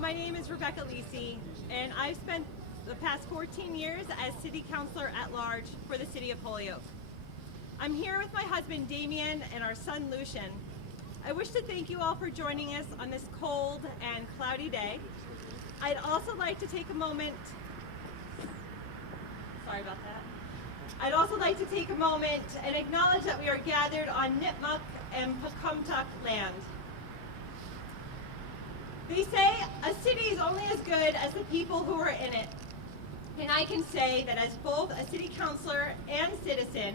My name is Rebecca Lisi, and I've spent the past 14 years as City Councilor at large for the City of Holyoke. I'm here with my husband Damien and our son Lucian. I wish to thank you all for joining us on this cold and cloudy day. I'd also like to take a moment, sorry about that. I'd also like to take a moment and acknowledge that we are gathered on Nipmuc and Pecumtuck land. They say a city is only as good as the people who are in it. And I can say that as both a city councilor and citizen,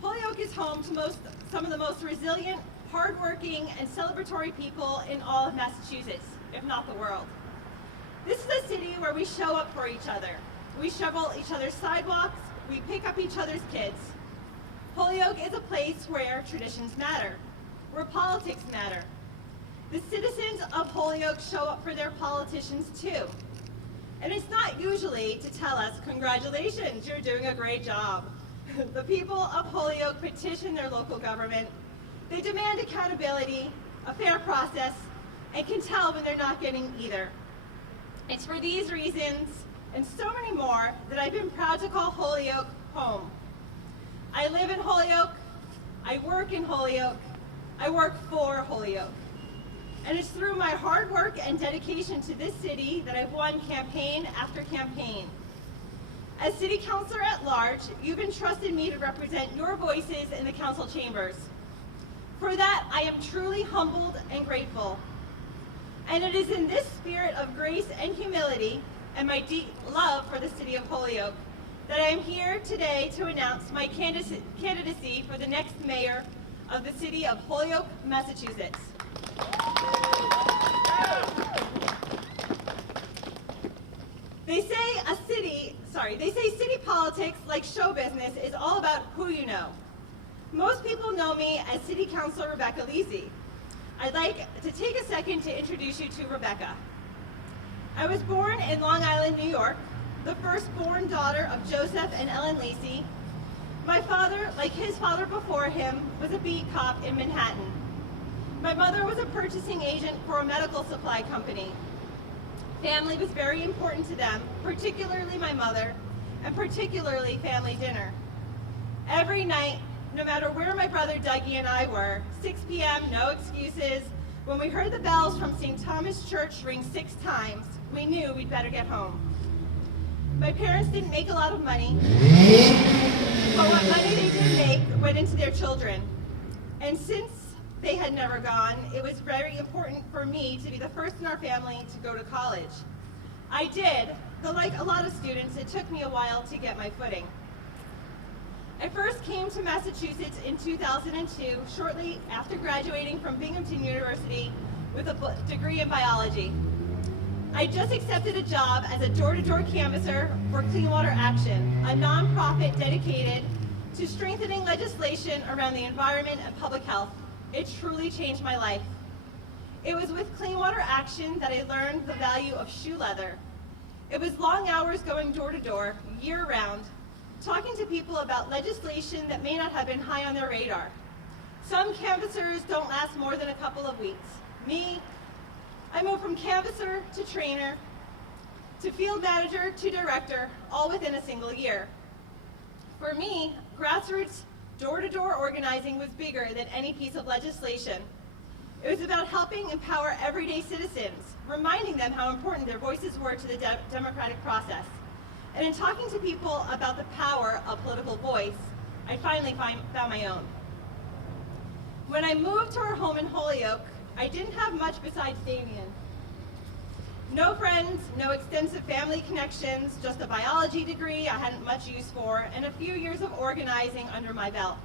Holyoke is home to some of the most resilient, hardworking, and celebratory people in all of Massachusetts, if not the world. This is a city where we show up for each other. We shovel each other's sidewalks, we pick up each other's kids. Holyoke is a place where traditions matter, where politics matter. The citizens of Holyoke show up for their politicians too. And it's not usually to tell us, congratulations, you're doing a great job. The people of Holyoke petition their local government. They demand accountability, a fair process, and can tell when they're not getting either. It's for these reasons, and so many more, that I've been proud to call Holyoke home. I live in Holyoke, I work in Holyoke, I work for Holyoke. And it's through my hard work and dedication to this city that I've won campaign after campaign. As City Councilor at large, you've entrusted me to represent your voices in the council chambers. For that, I am truly humbled and grateful. And it is in this spirit of grace and humility and my deep love for the city of Holyoke that I am here today to announce my candidacy for the next mayor of the city of Holyoke, Massachusetts. They say city politics, like show business, is all about who you know. Most people know me as City Councilor Rebecca Lisi. I'd like to take a second to introduce you to Rebecca. I was born in Long Island, New York, the firstborn daughter of Joseph and Ellen Lisi. My father, like his father before him, was a beat cop in Manhattan. My mother was a purchasing agent for a medical supply company. Family was very important to them, particularly my mother, and particularly family dinner. Every night, no matter where my brother Dougie and I were, 6 p.m., no excuses, when we heard the bells from St. Thomas Church ring 6 times, we knew we'd better get home. My parents didn't make a lot of money, but what money they did make went into their children. And since they had never gone, it was very important for me to be the first in our family to go to college. I did, though like a lot of students, it took me a while to get my footing. I first came to Massachusetts in 2002, shortly after graduating from Binghamton University with a degree in biology. I just accepted a job as a door-to-door canvasser for Clean Water Action, a nonprofit dedicated to strengthening legislation around the environment and public health. It truly changed my life. It was with Clean Water Action that I learned the value of shoe leather. It was long hours going door to door, year round, talking to people about legislation that may not have been high on their radar. Some canvassers don't last more than a couple of weeks. Me, I moved from canvasser to trainer, to field manager to director, all within a single year. For me, grassroots door-to-door organizing was bigger than any piece of legislation. It was about helping empower everyday citizens, reminding them how important their voices were to the democratic process. And in talking to people about the power of political voice, I finally found my own. When I moved to our home in Holyoke, I didn't have much besides Damien. No friends, no extensive family connections, just a biology degree I hadn't much use for, and a few years of organizing under my belt.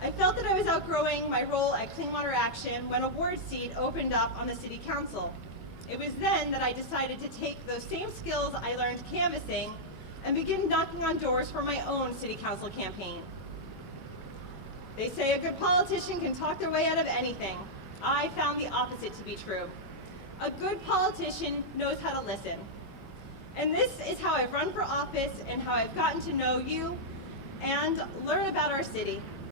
I felt that I was outgrowing my role at Clean Water Action when a ward seat opened up on the City Council. It was then that I decided to take those same skills I learned canvassing and begin knocking on doors for my own City Council campaign. They say a good politician can talk their way out of anything. I found the opposite to be true. A good politician knows how to listen. And this is how I've run for office and how I've gotten to know you and learn about our city.